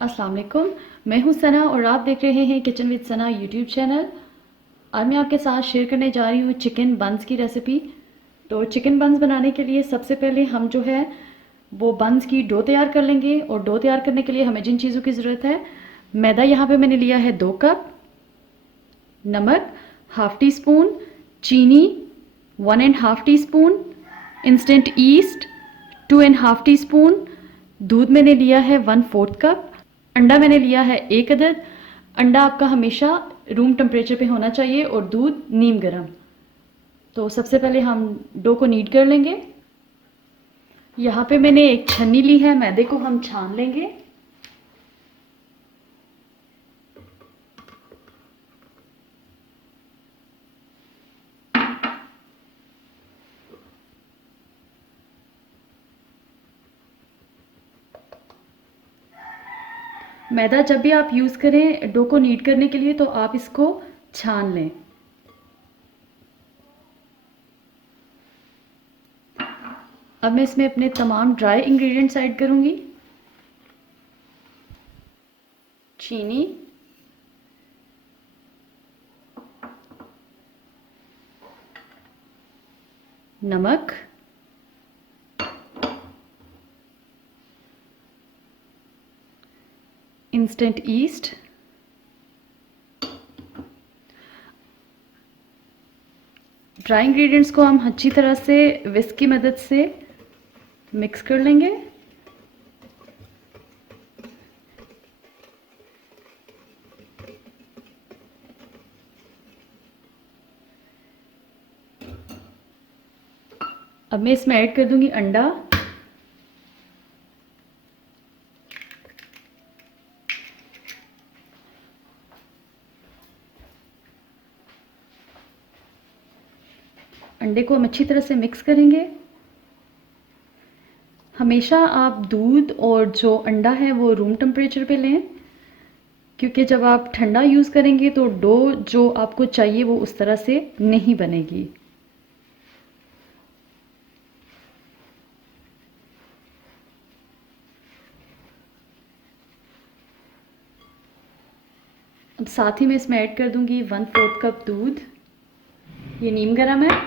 अस्सलाम वालेकुम। मैं हूँ सना और आप देख रहे हैं kitchen with Sana YouTube channel. आज मैं आपके साथ शेयर करने जा रही हूँ चिकन बंस की रेसिपी। तो चिकन बंस बनाने के लिए सबसे पहले हम जो है वो बंस की डो तैयार कर लेंगे। और डो तैयार करने के लिए हमें जिन चीज़ों की ज़रूरत है, मैदा यहाँ पे मैंने लिया है 2 कप, नमक हाफ़ टी स्पून, चीनी 1 and half tea spoon, instant east 2 and half tea spoon, दूध मैंने लिया है 1/4 कप, अंडा मैंने लिया है 1 अदद। अंडा आपका हमेशा रूम टेम्परेचर पे होना चाहिए और दूध नीम गर्म। तो सबसे पहले हम डो को नीड कर लेंगे। यहाँ पे मैंने एक छन्नी ली है, मैदे को हम छान लेंगे। मैदा जब भी आप यूज़ करें डो को नीड करने के लिए तो आप इसको छान लें। अब मैं इसमें अपने तमाम ड्राई इंग्रेडिएंट्स ऐड करूँगी। चीनी, नमक, इंस्टेंट ईस्ट, ड्राई इंग्रेडिएंट्स को हम अच्छी तरह से विस्क की मदद से मिक्स कर लेंगे। अब मैं इसमें ऐड कर दूंगी अंडा। अंडे को हम अच्छी तरह से मिक्स करेंगे। हमेशा आप दूध और जो अंडा है वो रूम टेम्परेचर पे लें, क्योंकि जब आप ठंडा यूज़ करेंगे तो डो जो आपको चाहिए वो उस तरह से नहीं बनेगी। अब साथ ही मैं इसमें ऐड कर दूंगी 1/4 कप दूध। ये नीम गर्म है।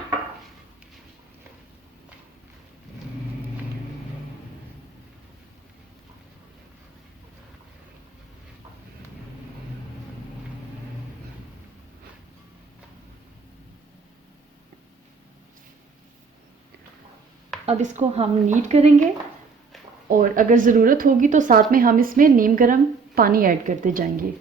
अब इसको हम नीड करेंगे और अगर ज़रूरत होगी तो साथ में हम इसमें नीम गर्म पानी ऐड करते जाएंगे।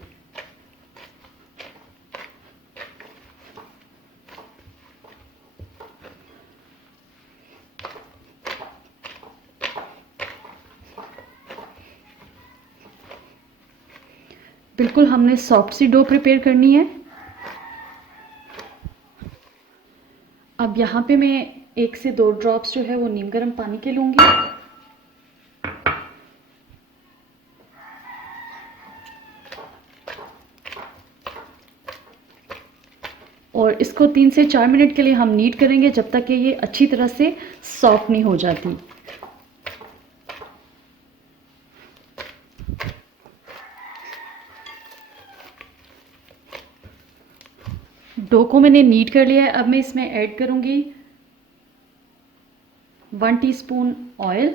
बिल्कुल हमने सॉफ्ट सी डो प्रिपेयर करनी है। अब यहाँ पे मैं 1 से 2 ड्रॉप्स जो है वो नीम गर्म पानी के लूँगी। और इसको 3 से 4 मिनट के लिए हम नीड करेंगे जब तक कि ये अच्छी तरह से सॉफ्ट नहीं हो जाती। डो को मैंने नीड कर लिया है। अब मैं इसमें ऐड करूँगी 1 टीस्पून ऑयल,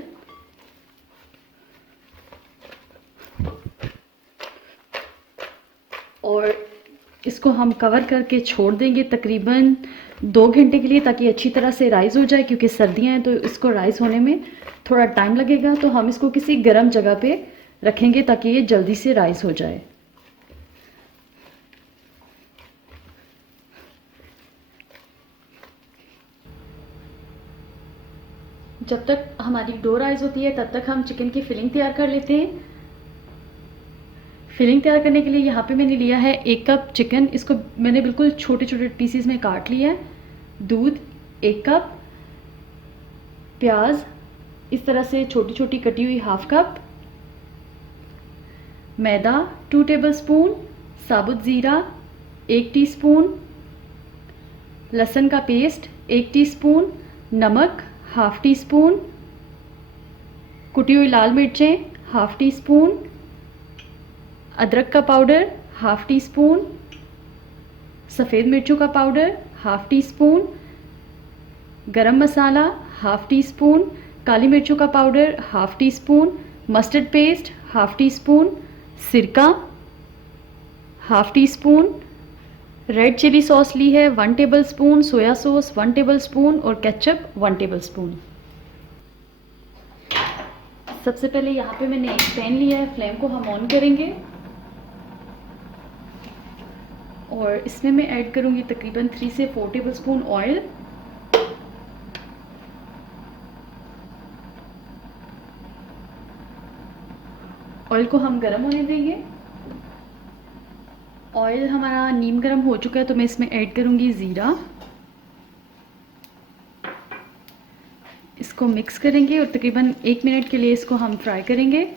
और इसको हम कवर करके छोड़ देंगे तकरीबन 2 घंटे के लिए, ताकि अच्छी तरह से राइज़ हो जाए। क्योंकि सर्दियाँ हैं तो इसको राइज़ होने में थोड़ा टाइम लगेगा। तो हम इसको किसी गर्म जगह पे रखेंगे ताकि ये जल्दी से राइज़ हो जाए। जब तक हमारी डो राइज़ होती है तब तक हम चिकन की फिलिंग तैयार कर लेते हैं। फिलिंग तैयार करने के लिए यहाँ पे मैंने लिया है 1 कप चिकन। इसको मैंने बिल्कुल छोटे छोटे पीसीज में काट लिया है। दूध 1 कप, प्याज इस तरह से छोटी छोटी कटी हुई हाफ कप, मैदा 2 टेबलस्पून, साबुत ज़ीरा 1 टीस्पून, लहसुन का पेस्ट 1 टीस्पून, नमक हाफ़ टी स्पून, कुटी हुई लाल मिर्चें हाफ़ टी स्पून, अदरक का पाउडर हाफ़ टी स्पून, सफ़ेद मिर्चों का powder half teaspoon, garam masala half teaspoon, काली मिर्चों का powder half teaspoon, mustard paste half teaspoon, सिरका half teaspoon, red chilli sauce ली है 1 टेबलस्पून, सोया सॉस 1 टेबलस्पून और केचप 1 टेबलस्पून। सबसे पहले यहाँ पे मैंने एक पैन लिया है, फ्लेम को हम ऑन करेंगे और इसमें मैं ऐड करूँगी तकरीबन 3 से 4 टेबलस्पून ऑयल। ऑयल को हम गरम होने देंगे। ऑयल हमारा नीम गरम हो चुका है तो मैं इसमें ऐड करूँगी ज़ीरा। इसको मिक्स करेंगे और तकरीबन 1 मिनट के लिए इसको हम फ्राई करेंगे।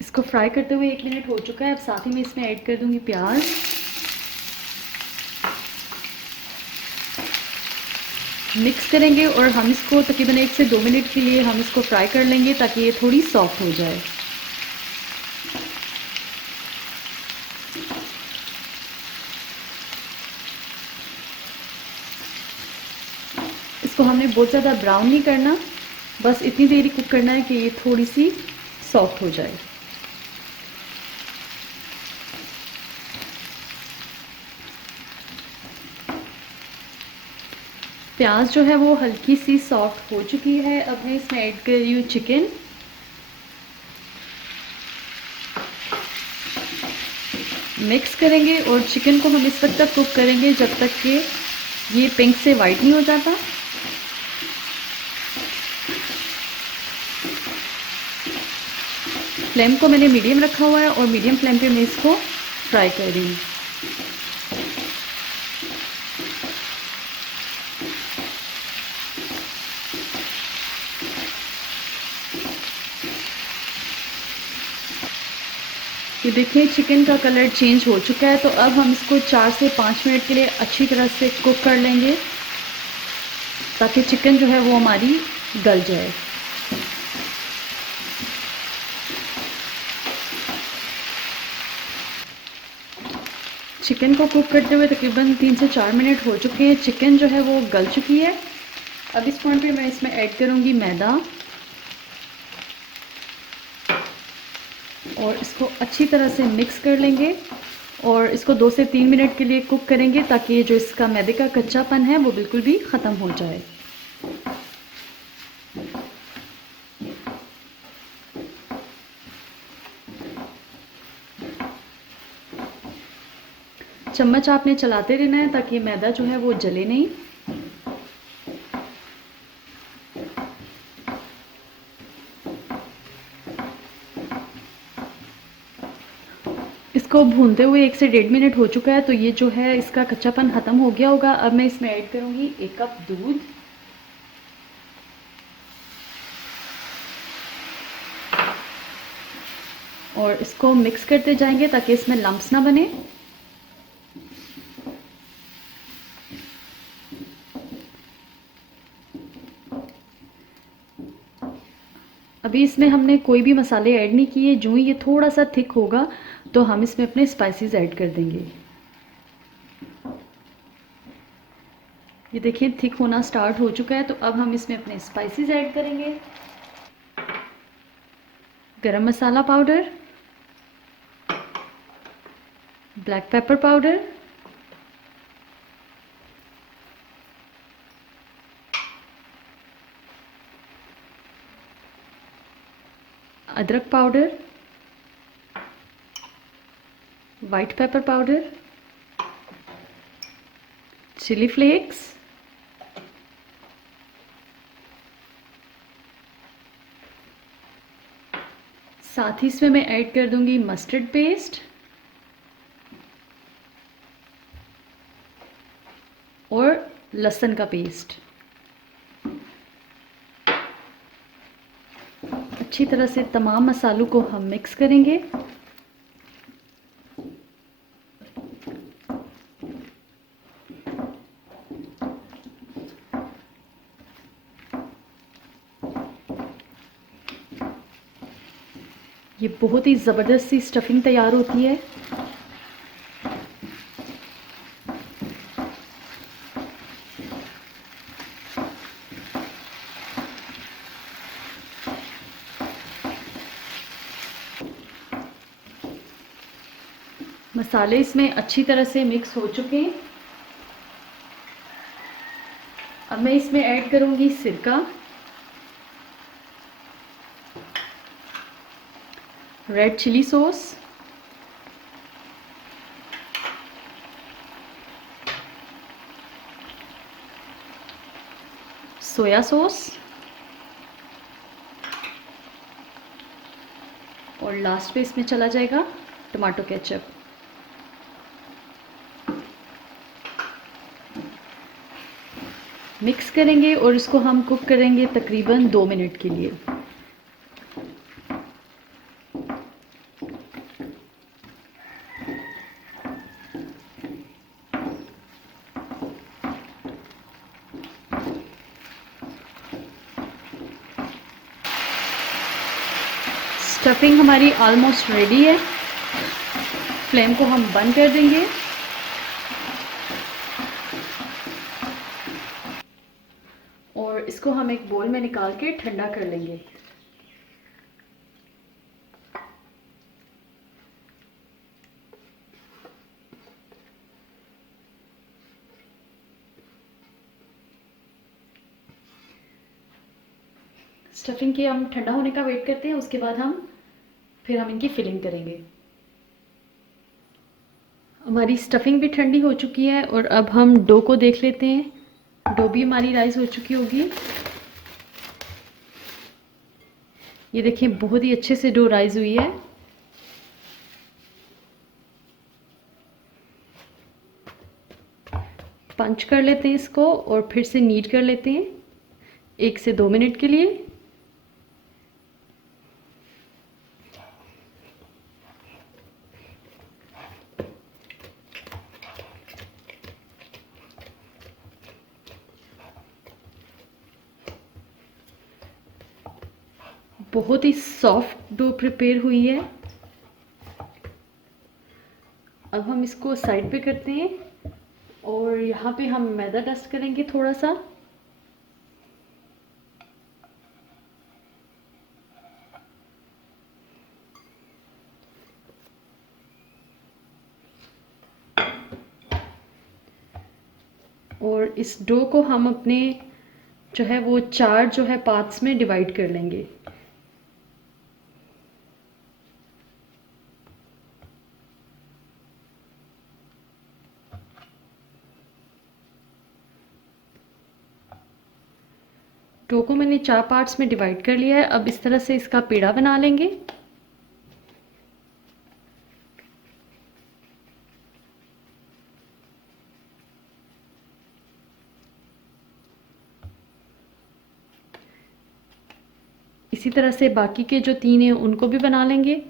इसको फ्राई करते हुए 1 मिनट हो चुका है। अब साथ ही में इसमें ऐड कर दूंगी प्याज। मिक्स करेंगे और हम इसको तकरीबन 1 से 2 मिनट के लिए हम इसको फ्राई कर लेंगे ताकि ये थोड़ी सॉफ्ट हो जाए। इसको हमने बहुत ज़्यादा ब्राउन नहीं करना, बस इतनी देर ही कुक करना है कि ये थोड़ी सी सॉफ्ट हो जाए। प्याज जो है वो हल्की सी सॉफ्ट हो चुकी है। अब मैं इसमें ऐड कर रही हूँ चिकन। मिक्स करेंगे और चिकन को हम इस वक्त तक कुक करेंगे जब तक कि ये पिंक से वाइट नहीं हो जाता। फ्लेम को मैंने मीडियम रखा हुआ है और मीडियम फ्लेम पे मैं इसको फ्राई कर रही हूँ। ये देखिए चिकन का कलर चेंज हो चुका है, तो अब हम इसको 4 से 5 मिनट के लिए अच्छी तरह से कुक कर लेंगे ताकि चिकन जो है वो हमारी गल जाए। चिकन को कुक करते हुए तकरीबन 3 से 4 मिनट हो चुके हैं। चिकन जो है वो गल चुकी है। अब इस पॉइंट पे मैं इसमें ऐड करूँगी मैदा और इसको अच्छी तरह से मिक्स कर लेंगे और इसको 2 से 3 मिनट के लिए कुक करेंगे ताकि ये जो इसका मैदे का कच्चापन है वो बिल्कुल भी ख़त्म हो जाए। चम्मच आपने चलाते रहना है ताकि मैदा जो है वो जले नहीं। इसको भूनते हुए 1 से 1.5 मिनट हो चुका है, तो ये जो है इसका कच्चापन ख़त्म हो गया होगा। अब मैं इसमें ऐड करूँगी 1 कप दूध। और इसको मिक्स करते जाएंगे ताकि इसमें लम्प्स ना बने। अभी इसमें हमने कोई भी मसाले ऐड नहीं किए। जो ही ये थोड़ा सा थिक होगा तो हम इसमें अपने स्पाइसेस ऐड कर देंगे। ये देखिए थिक होना स्टार्ट हो चुका है, तो अब हम इसमें अपने स्पाइसेस ऐड करेंगे। Garam masala powder, black pepper powder, अदरक powder, white pepper powder, chilli flakes, साथ ही इसमें मैं ऐड कर दूंगी मस्टर्ड पेस्ट। और लहसुन का पेस्ट। अच्छी तरह से तमाम मसालों को हम मिक्स करेंगे। ये बहुत ही ज़बरदस्त सी स्टफिंग तैयार होती है। मसाले इसमें अच्छी तरह से मिक्स हो चुके हैं। अब मैं इसमें ऐड करूंगी सिरका, red chilli sauce, soya sauce और लास्ट पे इसमें चला जाएगा टमाटो केचप। मिक्स करेंगे और इसको हम कुक करेंगे तकरीबन 2 मिनट के लिए। स्टफिंग हमारी ऑलमोस्ट रेडी है। फ्लेम को हम बंद कर देंगे और इसको हम एक बोल में निकाल के ठंडा कर लेंगे। स्टफिंग के हम ठंडा होने का वेट करते हैं, उसके बाद फिर हम इनकी फिलिंग करेंगे। हमारी स्टफिंग भी ठंडी हो चुकी है और अब हम डो को देख लेते हैं। डो भी हमारी राइस हो चुकी होगी। ये देखिए बहुत ही अच्छे से डो राइस हुई है। पंच कर लेते हैं इसको और फिर से नीड कर लेते हैं 1 से 2 मिनट के लिए। बहुत ही सॉफ्ट डो प्रिपेयर हुई है। अब हम इसको साइड पे करते हैं और यहाँ पे हम मैदा डस्ट करेंगे थोड़ा सा। और इस डो को हम अपने जो है वो 4 जो है पार्ट्स में डिवाइड कर लेंगे। डो को मैंने 4 पार्ट्स में डिवाइड कर लिया है। अब इस तरह से इसका पेड़ा बना लेंगे। इसी तरह से बाकी के जो 3 हैं उनको भी बना लेंगे।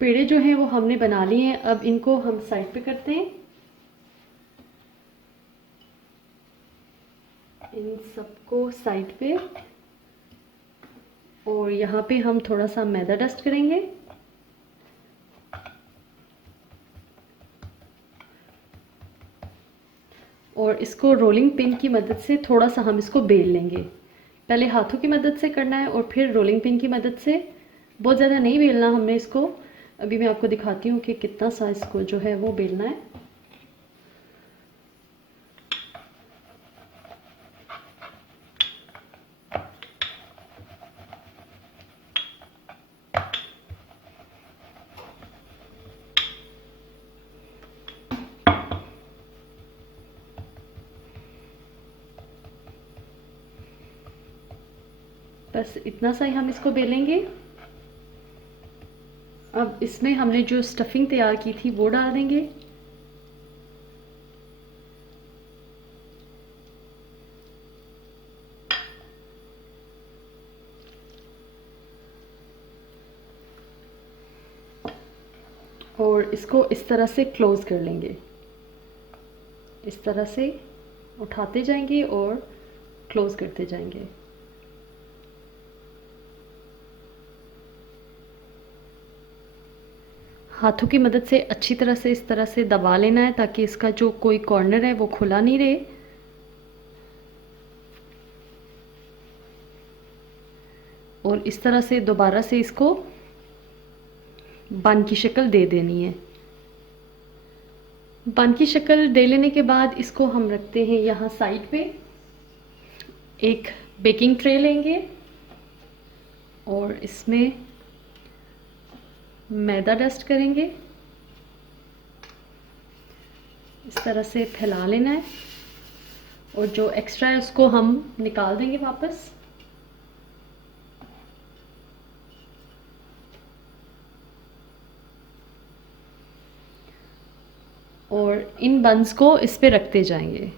पेड़े जो हैं वो हमने बना लिए हैं। अब इनको हम साइड पे करते हैं। इन सबको साइड पे और यहाँ पे हम थोड़ा सा मैदा डस्ट करेंगे। और इसको रोलिंग पिन की मदद से थोड़ा सा हम इसको बेल लेंगे। पहले हाथों की मदद से करना है और फिर रोलिंग पिन की मदद से। बहुत ज़्यादा नहीं बेलना हमने इसको। अभी मैं आपको दिखाती हूँ कि कितना सा इसको जो है वो बेलना है। बस इतना सा ही हम इसको बेलेंगे। अब इसमें हमने जो स्टफिंग तैयार की थी वो डाल देंगे। और इसको इस तरह से क्लोज़ कर लेंगे। इस तरह से उठाते जाएंगे और क्लोज़ करते जाएंगे। हाथों की मदद से अच्छी तरह से इस तरह से दबा लेना है ताकि इसका जो कोई कॉर्नर है वो खुला नहीं रहे। और इस तरह से दोबारा से इसको बन की शक्ल दे देनी है। बन की शक्ल दे लेने के बाद इसको हम रखते हैं यहाँ साइड पे। एक बेकिंग ट्रे लेंगे और इसमें मैदा डस्ट करेंगे। इस तरह से फैला लेना है और जो एक्स्ट्रा है उसको हम निकाल देंगे वापस। और इन बंस को इस पे रखते जाएंगे।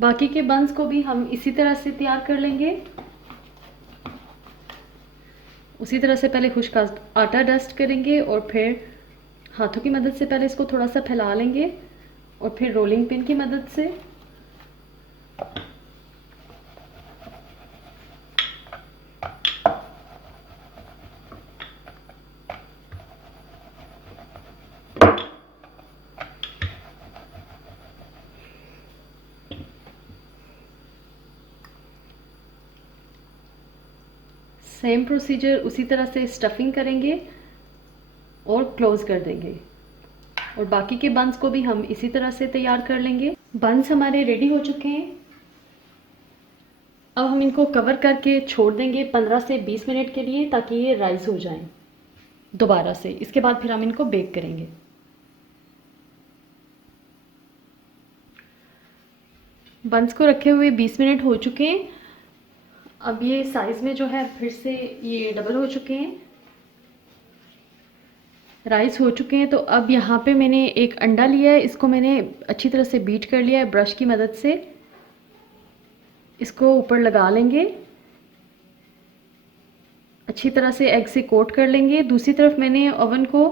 बाकी के बंस को भी हम इसी तरह से तैयार कर लेंगे। उसी तरह से पहले खुश्क आटा डस्ट करेंगे और फिर हाथों की मदद से पहले इसको थोड़ा सा फैला लेंगे और फिर रोलिंग पिन की मदद से सेम प्रोसीजर उसी तरह से स्टफिंग करेंगे और क्लोज कर देंगे। और बाकी के बंस को भी हम इसी तरह से तैयार कर लेंगे। बंस हमारे रेडी हो चुके हैं। अब हम इनको कवर करके छोड़ देंगे 15 से 20 मिनट के लिए ताकि ये राइस हो जाएं दोबारा से। इसके बाद फिर हम इनको बेक करेंगे। बंस को रखे हुए 20 मिनट हो चुके हैं। अब ये साइज़ में जो है फिर से ये डबल हो चुके हैं, राइस हो चुके हैं। तो अब यहाँ पे मैंने एक अंडा लिया है, इसको मैंने अच्छी तरह से बीट कर लिया है ब्रश की मदद से। इसको ऊपर लगा लेंगे, अच्छी तरह से एग से कोट कर लेंगे। दूसरी तरफ मैंने ओवन को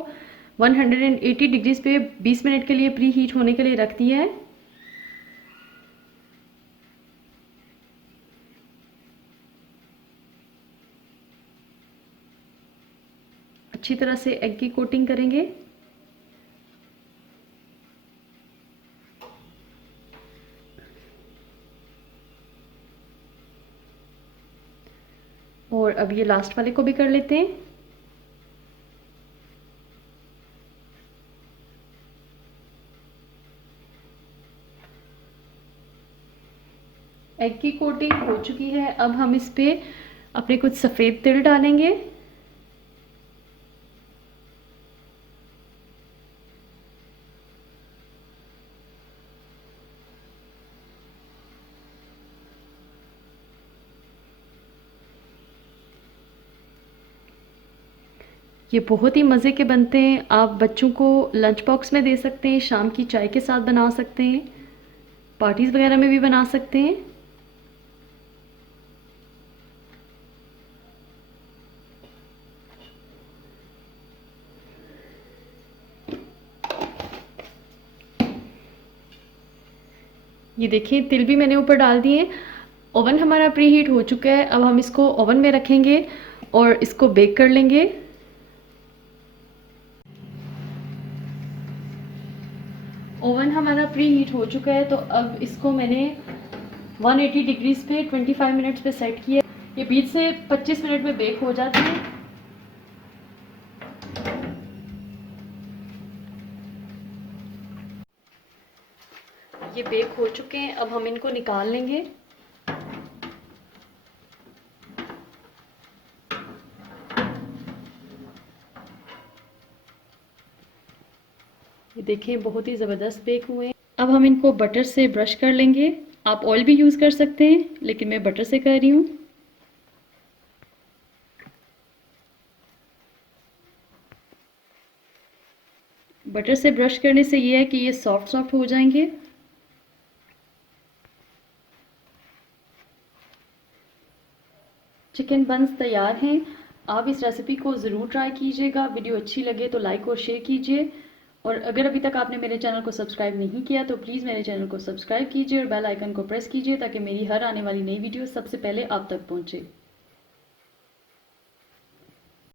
180 डिग्रीज पे 20 मिनट के लिए प्री हीट होने के लिए रख दिया है। अच्छी तरह से एग की कोटिंग करेंगे। और अब ये लास्ट वाले को भी कर लेते हैं। एग की कोटिंग हो चुकी है। अब हम इस पे अपने कुछ सफ़ेद तिल डालेंगे। ये बहुत ही मज़े के बनते हैं। आप बच्चों को लंच बॉक्स में दे सकते हैं, शाम की चाय के साथ बना सकते हैं, पार्टीज़ वगैरह में भी बना सकते हैं। ये देखिए तिल भी मैंने ऊपर डाल दिए। ओवन हमारा प्री हीट हो चुका है। अब हम इसको ओवन में रखेंगे और इसको बेक कर लेंगे। ओवन हमारा प्री हीट हो चुका है। तो अब इसको मैंने 180 डिग्रीज पे 25 मिनट्स पे सेट किया। ये 20 से 25 मिनट में बेक हो जाती है। ये बेक हो चुके हैं। अब हम इनको निकाल लेंगे। ये देखिए बहुत ही ज़बरदस्त बेक हुए हैं। अब हम इनको बटर से ब्रश कर लेंगे। आप ऑयल भी यूज़ कर सकते हैं, लेकिन मैं बटर से कर रही हूँ। बटर से ब्रश करने से ये है कि ये सॉफ्ट सॉफ्ट हो जाएंगे। चिकन बंस तैयार हैं। आप इस रेसिपी को ज़रूर ट्राई कीजिएगा। वीडियो अच्छी लगे तो लाइक और शेयर कीजिए, और अगर अभी तक आपने मेरे चैनल को सब्सक्राइब नहीं किया तो प्लीज़ मेरे चैनल को सब्सक्राइब कीजिए और बेल आइकन को प्रेस कीजिए ताकि मेरी हर आने वाली नई वीडियो सबसे पहले आप तक पहुँचे।